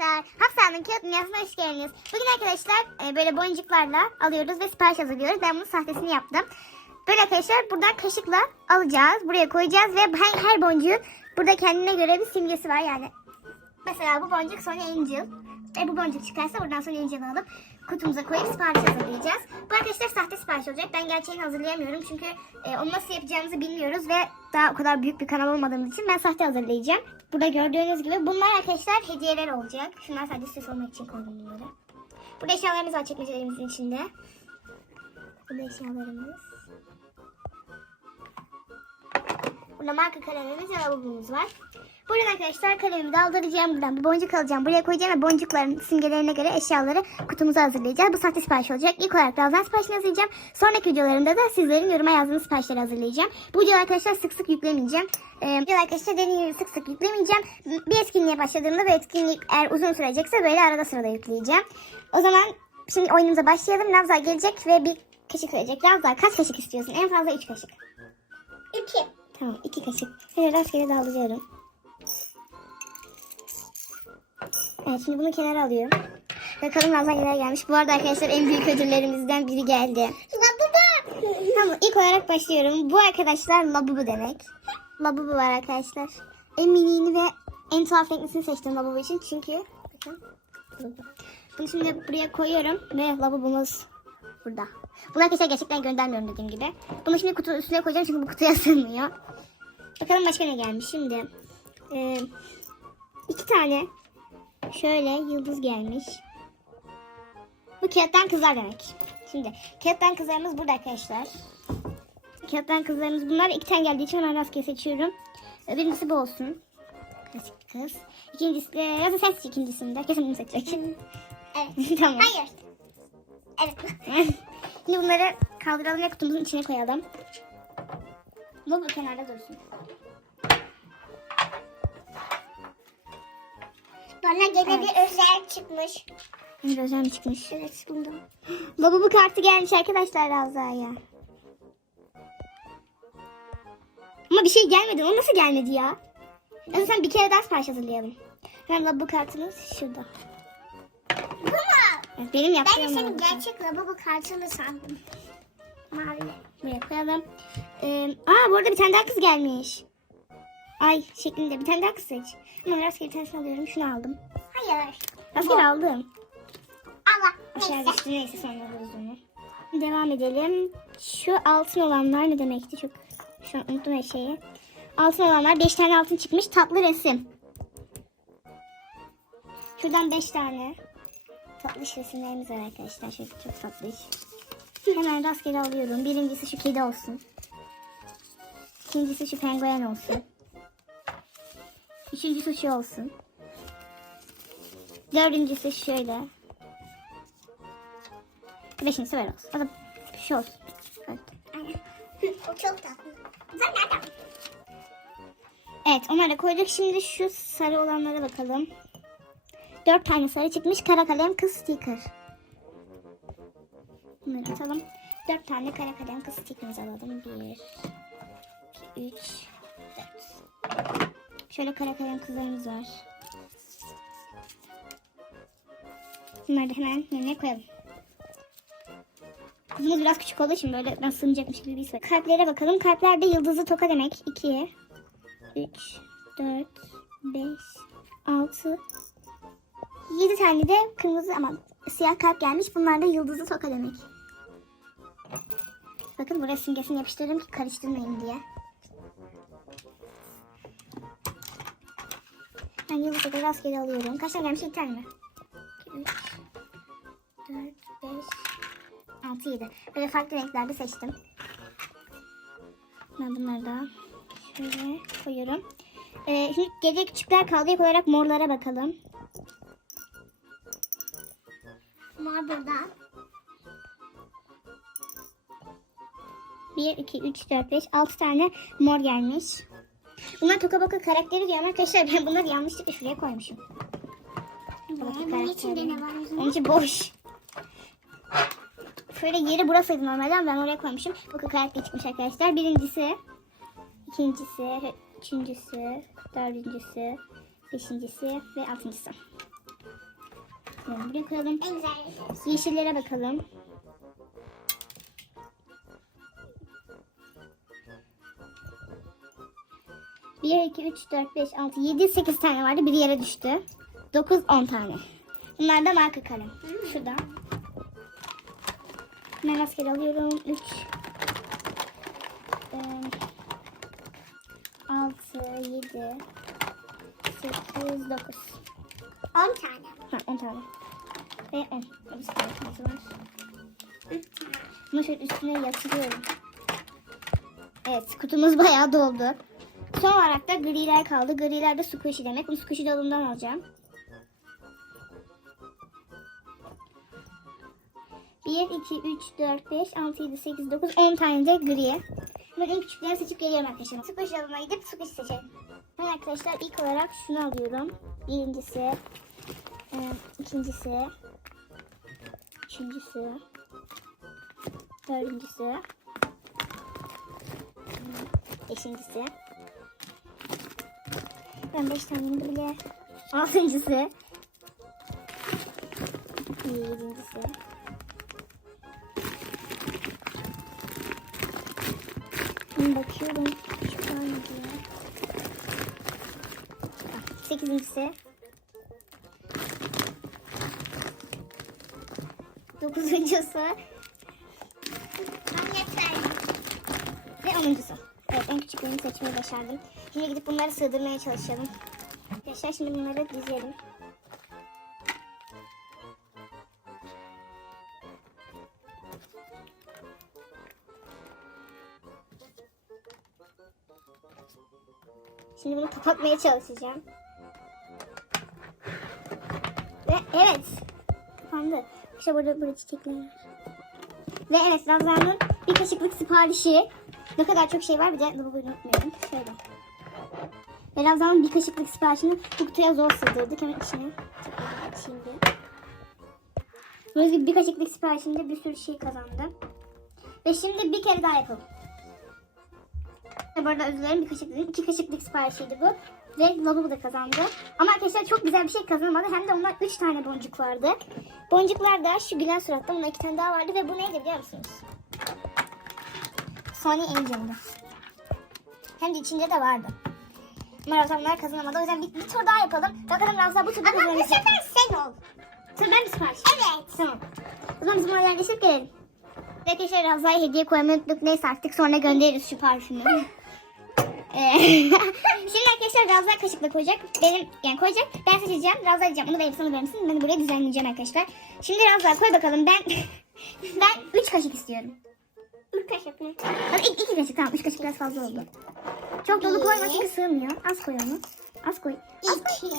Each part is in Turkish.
arkadaşlar. Hafsa'nın kağıt dünyasına hoş geldiniz. Bugün arkadaşlar e, böyle boncuklarla alıyoruz ve sipariş hazırlıyoruz. Ben bunun sahtesini yaptım. Böyle arkadaşlar buradan kaşıkla alacağız. Buraya koyacağız ve her, boncuğun burada kendine göre bir simgesi var yani. Mesela bu boncuk Sony Angel. E, bu boncuk çıkarsa buradan Sony Angel alıp kutumuza koyup sipariş hazırlayacağız. Bu arkadaşlar sahte sipariş olacak. Ben gerçeğini hazırlayamıyorum çünkü e, onu nasıl yapacağımızı bilmiyoruz ve daha o kadar büyük bir kanal olmadığımız için ben sahte hazırlayacağım. Burada gördüğünüz gibi bunlar arkadaşlar hediyeler olacak. Şunlar sadece süs olmak için koydum bunları. Burada eşyalarımız var çekmecelerimizin içinde. Burada eşyalarımız. Burada marka kalemimiz ve lavabomuz var. Buradan arkadaşlar kalemimi daldıracağım buradan. Bir boncuk alacağım. Buraya koyacağım ve boncukların simgelerine göre eşyaları kutumuza hazırlayacağız. Bu sahte sipariş olacak. İlk olarak Ravzan siparişini hazırlayacağım. Sonraki videolarımda da sizlerin yoruma yazdığınız siparişleri hazırlayacağım. Bu videoyu arkadaşlar sık sık yüklemeyeceğim. Ee, videoyu arkadaşlar dediğim sık sık yüklemeyeceğim. Bir etkinliğe başladığımda bu etkinlik eğer uzun sürecekse böyle arada sırada yükleyeceğim. O zaman şimdi oyunumuza başlayalım. Ravza gelecek ve bir kaşık verecek. Ravza kaç kaşık istiyorsun? En fazla 3 kaşık. İki. Tamam iki kaşık. Şöyle rastgele daldırıyorum. Evet şimdi bunu kenara alıyorum. Bakalım Ramazan neler gelmiş. Bu arada arkadaşlar en büyük ödüllerimizden biri geldi. Labubu. Tamam ilk olarak başlıyorum. Bu arkadaşlar labubu demek. Labubu var arkadaşlar. En miniğini ve en tuhaf renklisini seçtim labubu için. Çünkü bakın. Bunu şimdi buraya koyuyorum ve labubumuz burada. Bunu arkadaşlar gerçekten göndermiyorum dediğim gibi. Bunu şimdi kutu üstüne koyacağım çünkü bu kutuya sığmıyor. Bakalım başka ne gelmiş. Şimdi e, iki tane şöyle yıldız gelmiş. Bu kağıttan kızlar demek. Şimdi kağıttan kızlarımız burada arkadaşlar. Kağıttan kızlarımız bunlar. iki tane geldiği için hemen rastgele seçiyorum. Birincisi bu olsun. Klasik kız. İkincisi de da sen seç ikincisini de. Kesin bunu seçecek. Evet. tamam. Hayır. Evet. Şimdi bunları kaldıralım ve kutumuzun içine koyalım. Bu bu kenarda dursun. Bana gene Evet. bir özel çıkmış. Bir özel mi çıkmış? Evet bunda. Lavabo kartı gelmiş arkadaşlar Ravza'ya. Ama bir şey gelmedi. O nasıl gelmedi ya? O zaman bir kere daha sipariş hazırlayalım. Hemen lavabo kartımız şurada. Benim Ben yaptığım de senin lavabo kartı. gerçek lavabo kartını sandım. Mavi. Buraya koyalım. Ee, aa bu arada bir tane daha kız gelmiş. Ay şeklinde bir tane daha kız seç. Hemen rastgele bir tanesini alıyorum. Şunu aldım. Hayır. Rastgele aldım. Allah. Aşağı Neyse. düştü neyse sonra alırız onu. Devam edelim. Şu altın olanlar ne demekti? Çok şu an unuttum her şeyi. Altın olanlar 5 tane altın çıkmış. Tatlı resim. Şuradan 5 tane tatlı resimlerimiz var arkadaşlar. Şöyle çok tatlı. Hemen rastgele alıyorum. Birincisi şu kedi olsun. İkincisi şu penguen olsun. Üçüncüsü şu olsun. Dördüncüsü şöyle. Beşincisi böyle olsun. O da şu olsun. Evet. O çok tatlı. Sen nereden? Evet onları koyduk. Şimdi şu sarı olanlara bakalım. Dört tane sarı çıkmış. Kara kalem kız sticker. Bunları atalım. Dört tane kara kalem kız sticker'ımızı alalım. Bir, iki, üç, dört. Şöyle kara kalem kızlarımız var. Bunları hemen yerine koyalım. Kızımız biraz küçük olduğu için böyle ben sığınacakmış gibi bir his. Kalplere bakalım. Kalplerde yıldızlı toka demek. 2, 3, 4, 5, 6, 7 tane de kırmızı ama siyah kalp gelmiş. Bunlar da yıldızlı toka demek. Bakın buraya simgesini yapıştırdım ki karıştırmayın diye. Ben yıldız toka rastgele alıyorum. Kaç tane gelmiş? 2 tane mi? 2, 3, 4, 5, 6, 7. Böyle farklı renklerde seçtim. Ben bunları da şöyle koyuyorum. Ee, şimdi geriye küçükler kaldı. İlk olarak morlara bakalım. Mor burada. 1, 2, 3, 4, 5, 6 tane mor gelmiş. Bunlar Toka Boka karakteri diyor ama arkadaşlar ben bunları yanlışlıkla şuraya koymuşum. Bunun içinde ne var? Onun için boş. Şöyle yeri burasıydı normalde ama ben oraya koymuşum. Bakın karakter çıkmış arkadaşlar. Birincisi, ikincisi, üçüncüsü, dördüncüsü, beşincisi ve altıncısı. Koyalım. Buraya koyalım. En güzel. Yeşillere bakalım. Bir, iki, üç, dört, beş, altı, yedi, sekiz tane vardı. Biri yere düştü. Dokuz, on tane. Bunlar da marka kalem. Şurada. Ben rastgele alıyorum. Üç. Altı, yedi, sekiz, dokuz. 10 tane. Ha, on tane. Ve on. Bir sıkıntımız var. 3 tane. Bunu şöyle üstüne yatırıyorum. Evet kutumuz bayağı doldu. Son olarak da griler kaldı. Griler de squishy demek. Bunu squishy dolundan alacağım. 1, 2, 3, 4, 5, 6, 7, 8, 9, 10 tane de gri. Ben en küçükleri seçip geliyorum arkadaşlar. Squishy doluna gidip squishy seçelim. Ben arkadaşlar ilk olarak şunu alıyorum. Birincisi, e, ikincisi, üçüncüsü, Dördüncüsü. Beşincisi. Ben beş tane bile. Altıncısı. Yedincisi. Ben bakıyorum. Şu an diyor. Sekizincisi. Dokuzuncusu. Ve onuncusu. Evet en küçüklerini seçmeyi başardım. Şimdi gidip bunları sığdırmaya çalışalım. Arkadaşlar şimdi bunları dizelim. Şimdi bunu kapatmaya çalışacağım. Evet. Kapandı. İşte burada, burada çiçekler var. Ve evet Ramazan'ın bir kaşıklık siparişi. Ne kadar çok şey var bir de bunu unutmayalım. Şöyle. Ve Ramazan'ın bir kaşıklık siparişini bu kutuya zor sığdırdık. Hemen içine şimdi. Gördüğünüz gibi bir kaşıklık siparişinde bir sürü şey kazandım. Ve şimdi bir kere daha yapalım. Bu arada özür dilerim bir kaşıklık, iki kaşıklık siparişiydi bu. Ve lavabo da kazandı. Ama arkadaşlar çok güzel bir şey kazanmadı. Hem de onlar üç tane boncuk vardı. Boncuklar da şu gülen suratta. Bunda iki tane daha vardı. Ve bu neydi biliyor musunuz? Sony Angel'dı. Hem de içinde de vardı. Ama Ramazanlar kazanamadı. O yüzden bir, bir tur daha yapalım. Bakalım Ramazan bu turda Ama bu kazanacak. sefer sen ol. Sonra ben mi sipariş? Evet. Tamam. O zaman biz buna yerleşip gelelim. Arkadaşlar Ramazan'a hediye koymayı unuttuk. Neyse artık sonra göndeririz şu parfümü. Ee, Şimdi arkadaşlar Ravza kaşıkla koyacak. Benim yani koyacak. Ben seçeceğim. Ravza diyeceğim. Onu benim sana verir misin? Ben de buraya düzenleyeceğim arkadaşlar. Şimdi Ravza koy bakalım. Ben ben 3 kaşık istiyorum. 3 kaşık mı? Hadi iki, iki kaşık tamam. 3 kaşık biraz fazla oldu. Çok dolu koyma çünkü sığmıyor. Az koy onu. Az koy. Az koy. 2.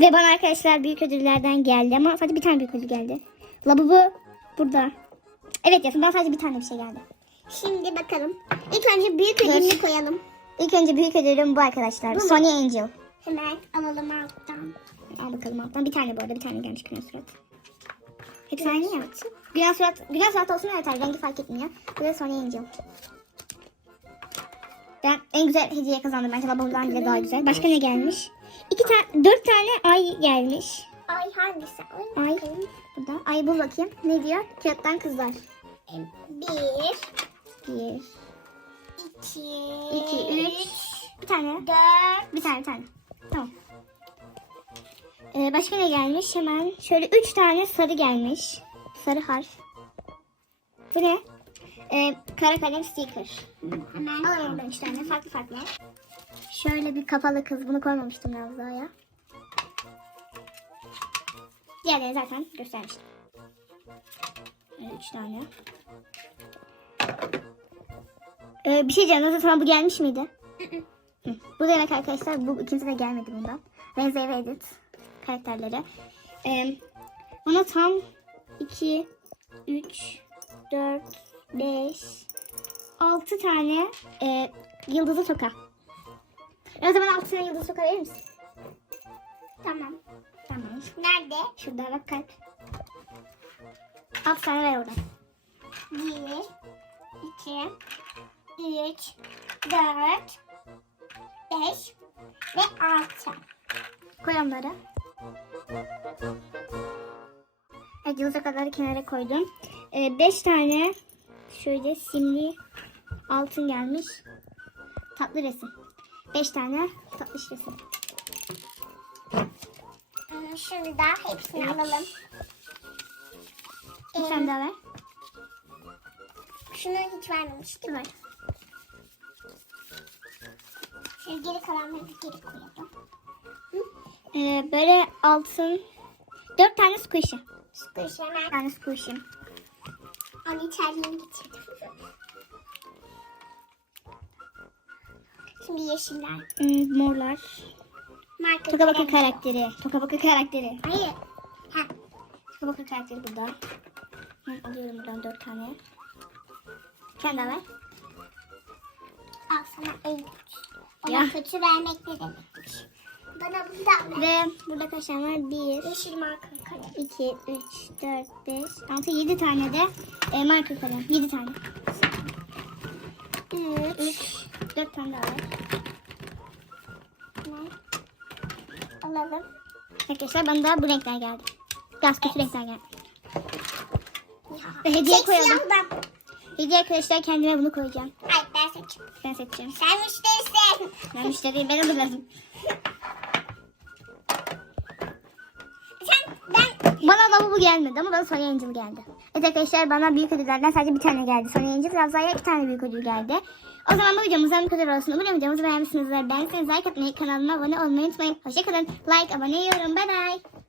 Ve bana arkadaşlar büyük ödüllerden geldi ama sadece bir tane büyük ödül geldi. Labubu burada. Evet Yasin bana sadece bir tane bir şey geldi. Şimdi bakalım. İlk önce büyük ödülünü koyalım. İlk önce büyük ödülüm bu arkadaşlar. Bu? Sony Angel. Hemen alalım alttan. Al bakalım alttan. Bir tane bu arada bir tane gelmiş Güneş Surat. Hepsi aynı ya. Güneş Surat, Güneş Surat olsun yeter. Rengi fark etmiyor. Bu da Sony Angel. Ben en güzel hediye kazandım bence. Labubu'dan bile daha güzel. Başka ne gelmiş? İki tane, dört tane ay gelmiş. Ay hangisi? Ay. Ay. Burada. Ay bul bakayım. Ne diyor? Kağıttan kızlar. Bir, Bir, iki, iki, üç. Bir tane. dört, Bir tane, bir tane. Tamam. Ee, başka ne gelmiş? Hemen şöyle üç tane sarı gelmiş. Sarı harf. Bu ne? Ee, kara kalem sticker. hemen Alalım ben üç tane. Farklı farklı. Şöyle bir kapalı kız. Bunu koymamıştım Ravza'ya. Diğerlerini zaten göstermiştim. Böyle üç tane. Ee, bir şey diyeceğim. Nasıl sana bu gelmiş miydi? Bu demek arkadaşlar bu ikinci de gelmedi bundan. Wednesday ve Edit karakterleri. Ee, bana tam 2, 3, 4, 5, 6 tane e, yıldızlı toka. E, O zaman 6 tane yıldızlı toka verir misin? Tamam. Tamam. Nerede? Şurada bak kalp. 6 tane ver oradan. Bir, iki, üç, dört, beş ve altı. Koy onları. Kaç yıldıza kadar kenara koydum. 5 tane şöyle simli altın gelmiş. Tatlı resim. 5 tane tatlı resim. Hmm, Şurada hepsini Evet. alalım. Bir tane daha ver. Şunu hiç vermemiştim. Ver. Şimdi geri kalanları da geri koyalım. Ee, böyle altın 4 tane squishy. Bir hemen. tane squishy. Onu içeriye getirdim. Şimdi yeşiller. Hmm, morlar. Marka Toka kalem. karakteri. Toka Boka karakteri. Hayır. Ha. Toka Boka karakteri burada. Ben alıyorum buradan 4 tane. Sen de ver. Al sana en kötü. Ona Ya. kötü vermek ne demekmiş? Bana bundan ver. Ve burada kaç tane var? 1, Yeşil marka kalem. 2, 3, 4, 5, 6, 7 tane de e, marka kalem. 7 tane. 3, 4 tane daha var. Alalım. Arkadaşlar bana da bu renkler geldi. Biraz kötü renkler geldi. Ya. Ve hediye Tek koyalım. siyahdan. Hediye arkadaşlar kendime bunu koyacağım. Ben seçeceğim. Sen müşterisin. Ben müşteriyim. Ben hazırladım. Sen ben Bana lavabo gelmedi ama bana Sonya Angel geldi. Evet arkadaşlar bana büyük ödüllerden sadece bir tane geldi. Sonya Angel Ravza'ya iki tane büyük ödül geldi. O zaman bu videomuzdan bu kadar olsun. Umarım videomuzu beğenmişsinizdir. Beğendiyseniz like atmayı, kanalıma abone olmayı unutmayın. Hoşçakalın. Like, abone, yorum. Bye bye.